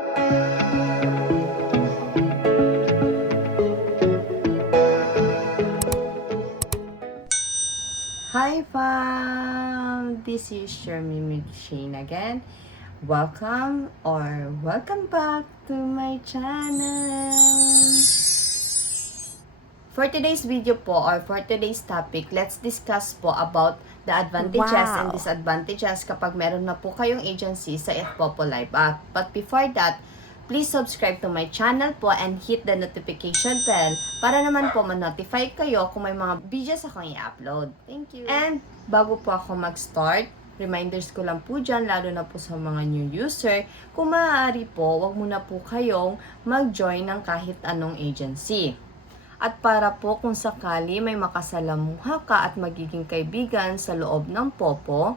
Hi fam! This is your Mimic Shane again. Welcome back to my channel. For today's video po or for today's topic, let's discuss po about the advantages and disadvantages kapag meron na po kayong agency sa FPopo Live app. But before that, please subscribe to my channel po and hit the notification bell para naman po ma-notify kayo kung may mga videos akong i-upload. Thank you! And bago po ako mag-start, reminders ko lang po dyan, lalo na po sa mga new user, kung maaari po, wag muna po kayong mag-join ng kahit anong agency. At para po kung sakali may makasalamuha ka at magiging kaibigan sa loob ng Popo,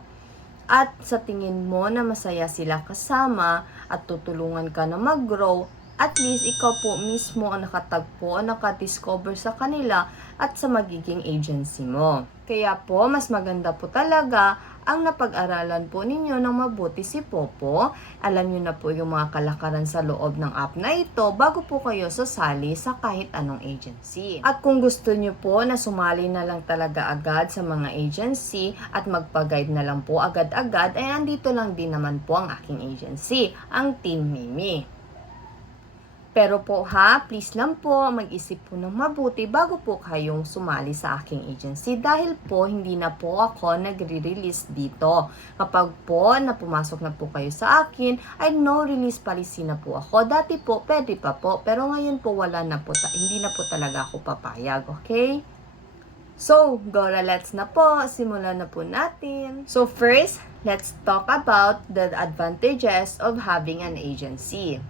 at sa tingin mo na masaya sila kasama at tutulungan ka na mag-grow, at least ikaw po mismo ang nakatagpo o nakadiscover sa kanila at sa magiging agency mo. Kaya po, mas maganda po talaga ang napag-aralan po ninyo ng mabuti si Popo. Alam nyo na po yung mga kalakaran sa loob ng app na ito bago po kayo sasali sa kahit anong agency. At kung gusto nyo po na sumali na lang talaga agad sa mga agency at magpa-guide na lang po agad-agad, ay andito lang din naman po ang aking agency, ang Team Mimi. Pero po please lang po, mag-isip po ng mabuti bago po kayong sumali sa aking agency dahil po hindi na po ako nagre-release dito. Kapag po na pumasok na po kayo sa akin, ay no release policy na po ako. Dati po, pwede pa po, pero ngayon po wala na po, hindi na po talaga ako papayag, okay? So, let's na po, simulan na po natin. So first, let's talk about the advantages of having an agency.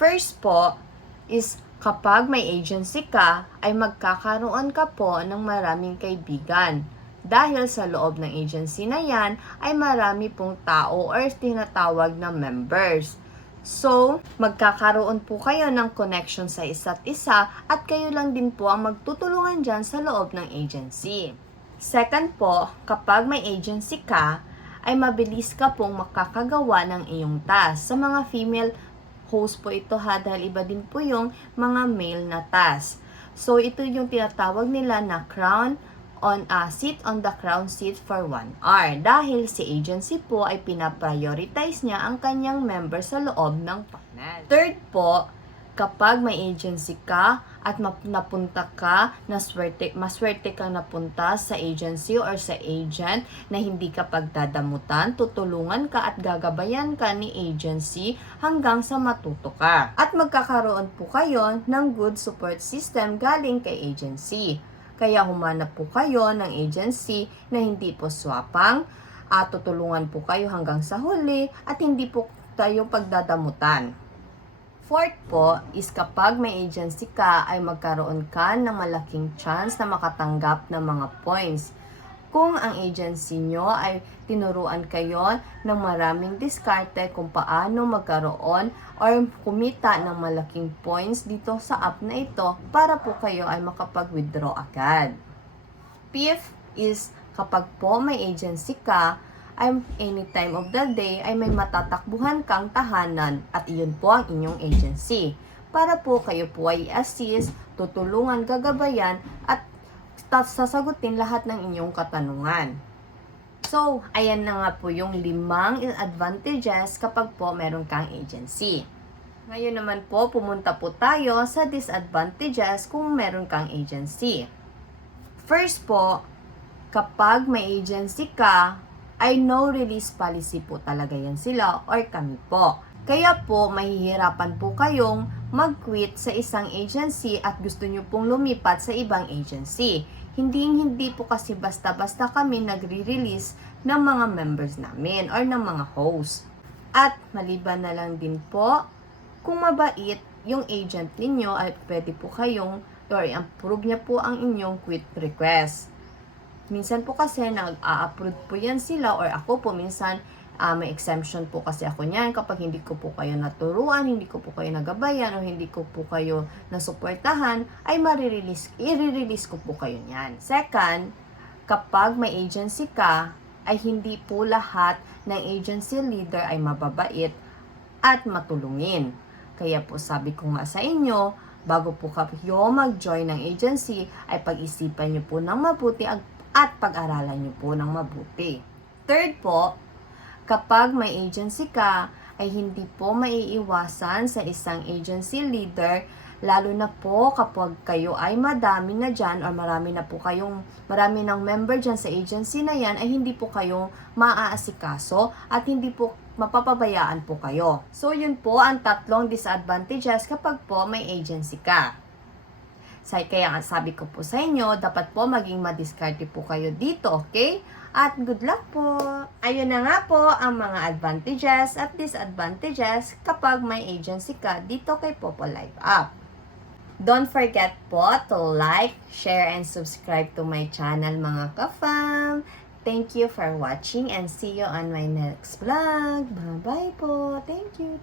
First po is kapag may agency ka, ay magkakaroon ka po ng maraming kaibigan. Dahil sa loob ng agency na yan, ay marami pong tao or tinatawag na members. So, magkakaroon po kayo ng connection sa isa't isa at kayo lang din po ang magtutulungan dyan sa loob ng agency. Second po, kapag may agency ka, ay mabilis ka pong makakagawa ng iyong task. Sa mga female host po ito dahil iba din po yung mga male na task. So, ito yung tinatawag nila na sit on the crown seat for 1 hour. Dahil si agency po ay pinaprioritize niya ang kanyang member sa loob ng panel. Third po, kapag may agency ka at napunta ka, maswerte kang napunta sa agency or sa agent na hindi ka pagdadamutan, tutulungan ka at gagabayan ka ni agency hanggang sa matuto ka. At magkakaroon po kayo ng good support system galing kay agency. Kaya humanap po kayo ng agency na hindi po swapang at tutulungan po kayo hanggang sa huli at hindi po tayo pagdadamutan. Fourth po is kapag may agency ka ay magkaroon ka ng malaking chance na makatanggap ng mga points. Kung ang agency nyo ay tinuruan kayo ng maraming diskarte kung paano magkaroon or kumita ng malaking points dito sa app na ito para po kayo ay makapag-withdraw agad. Fifth is kapag po may agency ka, ay any time of the day ay may matatakbuhan kang tahanan at iyon po ang inyong agency. Para po kayo po ay assist, tutulungan, gagabayan at sasagutin lahat ng inyong katanungan. So, ayan na nga po yung 5 advantages kapag po meron kang agency. Ngayon naman po, pumunta po tayo sa disadvantages kung meron kang agency. First po, kapag may agency ka, ay no release policy po talaga yan sila or kami po. Kaya po, mahihirapan po kayong mag-quit sa isang agency at gusto nyo pong lumipat sa ibang agency. Hindi po kasi basta-basta kami nagre-release ng mga members namin or ng mga host. At maliban na lang din po, kung mabait yung agent ninyo ay pwede po kayong or approve niya po ang inyong quit request. Minsan po kasi nag-a-approve po yan sila or ako po minsan may exemption po kasi ako niyan kapag hindi ko po kayo naturuan, hindi ko po kayo nagabayan o hindi ko po kayo nasuportahan ay i-release ko po kayo niyan. Second, kapag may agency ka ay hindi po lahat ng agency leader ay mababait at matulungin. Kaya po sabi ko nga sa inyo, bago po kayo mag-join ng agency, ay pag-isipan nyo po ng mabuti at pag-aralan nyo po ng mabuti. Third po, kapag may agency ka, ay hindi po maiiwasan sa isang agency leader, lalo na po kapag kayo ay madami na dyan or marami ng member dyan sa agency na yan, ay hindi po kayo maaasikaso at hindi po mapapabayaan po kayo. So, yun po ang tatlong disadvantages kapag po may agency ka. Kaya nga sabi ko po sa inyo, dapat po maging madiskarte po kayo dito, okay? At good luck po! Ayun na nga po ang mga advantages at disadvantages kapag may agency ka dito kay Popo Live App. Don't forget po to like, share, and subscribe to my channel mga ka-fam. Thank you for watching and see you on my next vlog. Bye-bye po. Thank you.